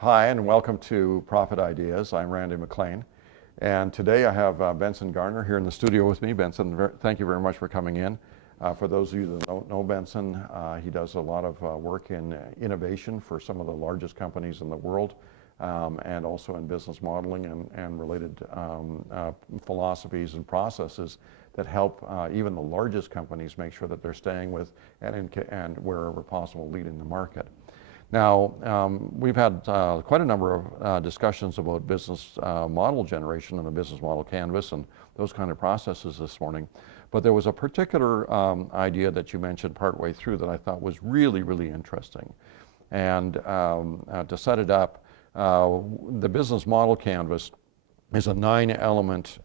Hi, and welcome to Profit Ideas. I'm Randy MacLean, and today I have Benson Garner here in the studio with me. Benson, thank you very much for coming in. For those of you that don't know Benson, he does a lot of work in innovation for some of the largest companies in the world, and also in business modeling and related philosophies and processes that help even the largest companies make sure that they're staying with and wherever possible leading the market. Now, we've had quite a number of discussions about business model generation and the business model canvas and those kind of processes this morning. But there was a particular idea that you mentioned partway through that I thought was really, really interesting. And to set it up, the business model canvas is a 9-element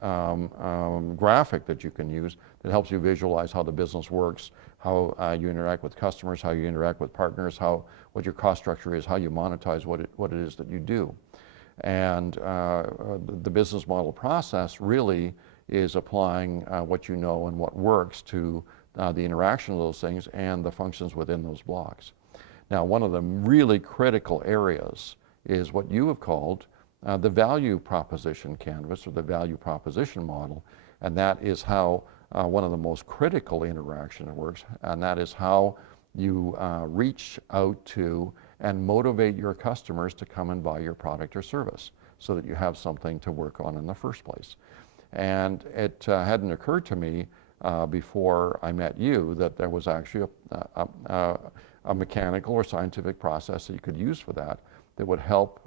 graphic that you can use that helps you visualize how the business works, how you interact with customers, how you interact with partners, what your cost structure is, how you monetize what it is that you do. And the business model process really is applying what you know and what works to the interaction of those things and the functions within those blocks. Now, one of the really critical areas is what you have called the value proposition canvas or the value proposition model, and that is how one of the most critical interaction works, and that is how you reach out to and motivate your customers to come and buy your product or service so that you have something to work on in the first place. And it hadn't occurred to me before I met you that there was actually a mechanical or scientific process that you could use for that would help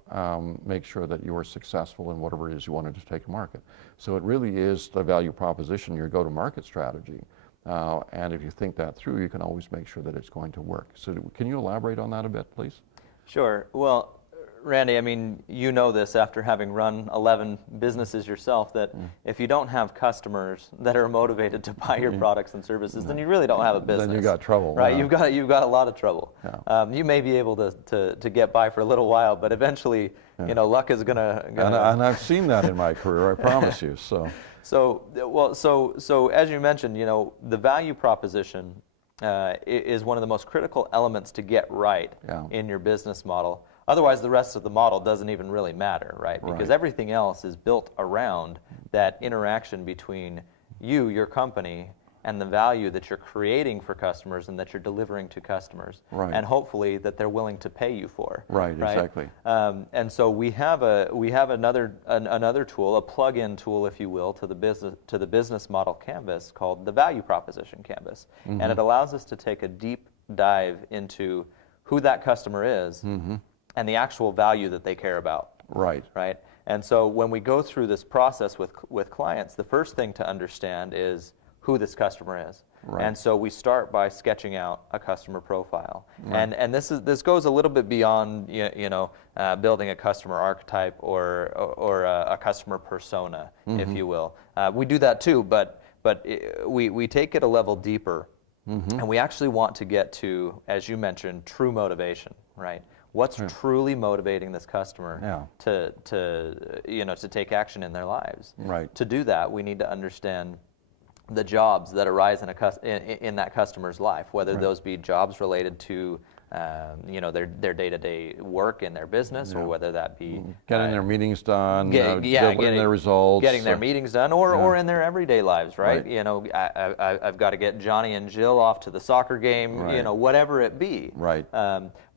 make sure that you were successful in whatever it is you wanted to take to market. So it really is the value proposition, your go-to-market strategy. And if you think that through, you can always make sure that it's going to work. So can you elaborate on that a bit, please? Sure. Well, Randy, I mean, you know this after having run 11 businesses yourself, that if you don't have customers that are motivated to buy your products and services, then you really don't have a business. Then you got trouble. Right? You've got a lot of trouble. Yeah. You may be able to get by for a little while, but eventually, you know, luck is gonna And I've seen that in my career, I promise you. So as you mentioned, you know, the value proposition is one of the most critical elements to get right in your business model. Otherwise, the rest of the model doesn't even really matter, right? Because everything else is built around that interaction between you, your company, and the value that you're creating for customers and that you're delivering to customers, and hopefully that they're willing to pay you for. Right, exactly. And so we have another tool, a plug-in tool, if you will, to the business model canvas called the value proposition canvas, and it allows us to take a deep dive into who that customer is. And the actual value that they care about. Right. And so when we go through this process with clients, the first thing to understand is who this customer is. And so we start by sketching out a customer profile. And this goes a little bit beyond building a customer archetype or a customer persona, if you will. We do that too, but we take it a level deeper, and we actually want to get to, as you mentioned, true motivation, right? What's truly motivating this customer to take action in their lives? To do that, we need to understand the jobs that arise in that customer's life, whether those be jobs related to their day-to-day work in their business, or whether that be getting their meetings done, getting their results, getting their meetings done, or in their everyday lives, right? You know, I've got to get Johnny and Jill off to the soccer game, you know, whatever it be.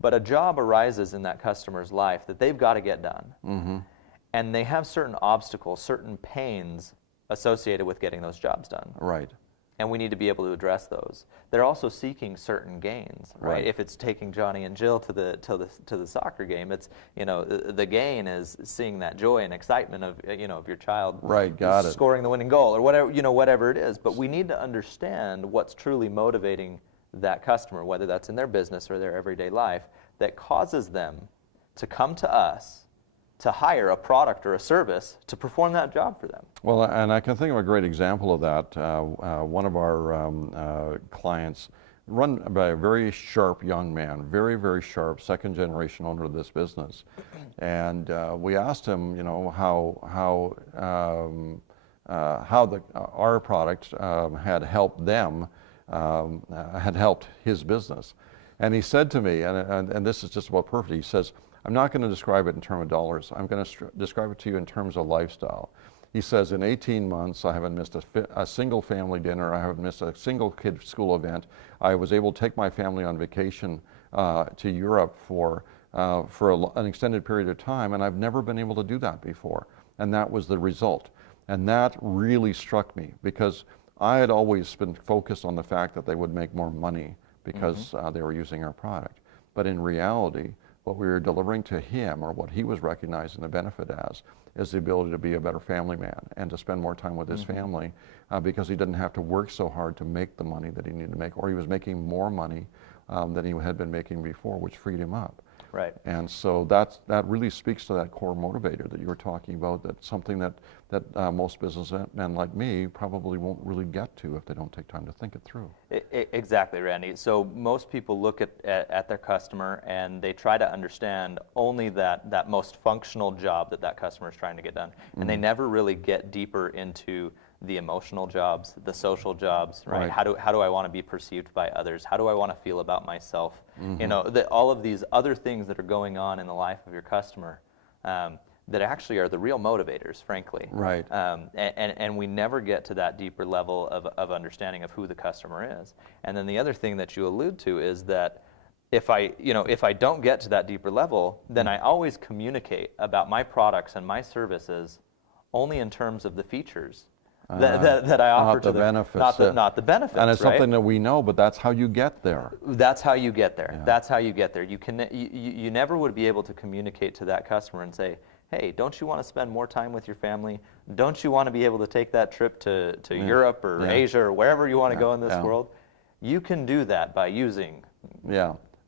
But a job arises in that customer's life that they've got to get done, and they have certain obstacles, certain pains associated with getting those jobs done. And we need to be able to address those. They're also seeking certain gains, right? If it's taking Johnny and Jill to the soccer game, it's, you know, the gain is seeing that joy and excitement of your child scoring the winning goal or whatever it is. But we need to understand what's truly motivating that customer, whether that's in their business or their everyday life, that causes them to come to us to hire a product or a service to perform that job for them. Well, and I can think of a great example of that. One of our clients, run by a very sharp young man, very, very sharp, second generation owner of this business. And we asked him, you know, how our product had helped them, had helped his business. And he said to me, and this is just about perfect, he says, I'm not going to describe it in terms of dollars. I'm going to describe it to you in terms of lifestyle. He says, in 18 months, I haven't missed a single family dinner. I haven't missed a single kid school event. I was able to take my family on vacation to Europe for an extended period of time, and I've never been able to do that before. And that was the result. And that really struck me, because I had always been focused on the fact that they would make more money because they were using our product. But in reality, what we were delivering to him, or what he was recognizing the benefit as, is the ability to be a better family man and to spend more time with his family, because he didn't have to work so hard to make the money that he needed to make, or he was making more money than he had been making before, which freed him up. Right. And so that really speaks to that core motivator that you were talking about. That's something that most businessmen like me probably won't really get to if they don't take time to think it through. Exactly, Randy. So most people look at their customer and they try to understand only that most functional job that customer is trying to get done, and they never really get deeper into the emotional jobs, the social jobs, right? How do I want to be perceived by others? How do I want to feel about myself? You know, all of these other things that are going on in the life of your customer that actually are the real motivators, frankly. Right. And we never get to that deeper level of understanding of who the customer is. And then the other thing that you allude to is that if I don't get to that deeper level, then I always communicate about my products and my services only in terms of the features that I offer to them. Not the benefits. And it's right? something that we know, but that's how you get there. That's how you get there. Yeah. That's how you get there. You never would be able to communicate to that customer and say, hey, don't you want to spend more time with your family? Don't you want to be able to take that trip to Europe or Asia or wherever you want to go in this world? You can do that by using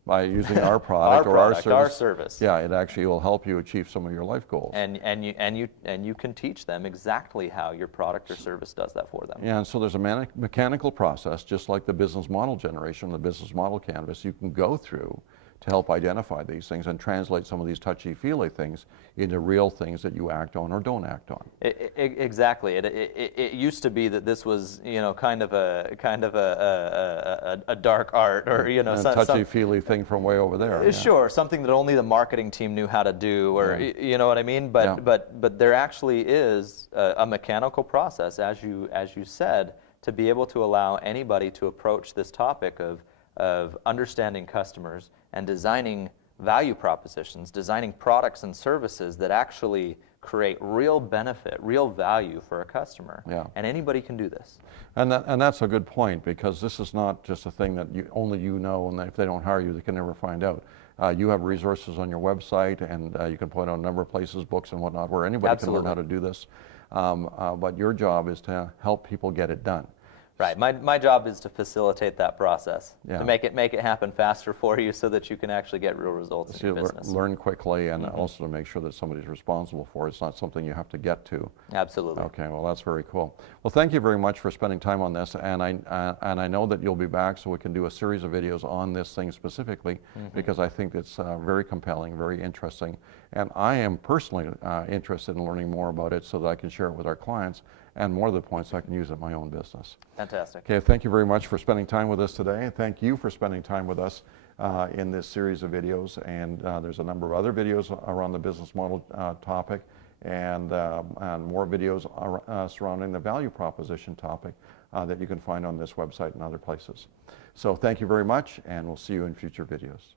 by using our product or our service. Yeah, it actually will help you achieve some of your life goals. And you can teach them exactly how your product or service does that for them. Yeah, and so there's a mechanical process, just like the business model generation, the business model canvas, you can go through to help identify these things and translate some of these touchy-feely things into real things that you act on or don't act on. Exactly. It used to be that this was, kind of a dark art, or a touchy-feely thing from way over there. Sure, something that only the marketing team knew how to do, or you know what I mean. But there actually is a mechanical process, as you said, to be able to allow anybody to approach this topic of understanding customers and designing value propositions, designing products and services that actually create real benefit, real value for a customer. Yeah. And anybody can do this. And that's a good point, because this is not just a thing that only you know, and if they don't hire you, they can never find out. You have resources on your website, and you can point out a number of places, books and whatnot, where anybody can learn how to do this. But your job is to help people get it done. Right. My job is to facilitate that process, Yeah. to make it happen faster for you, so that you can actually get real results in your business. Learn quickly, and also to make sure that somebody's responsible for it. It's not something you have to get to. Absolutely. Okay. Well, that's very cool. Well, thank you very much for spending time on this, and I know that you'll be back so we can do a series of videos on this thing specifically, because I think it's very compelling, very interesting, and I am personally interested in learning more about it so that I can share it with our clients, and more of the points I can use in my own business. Fantastic. Okay, thank you very much for spending time with us today. Thank you for spending time with us in this series of videos, and there's a number of other videos around the business model topic, and more videos surrounding the value proposition topic that you can find on this website and other places. So thank you very much, and we'll see you in future videos.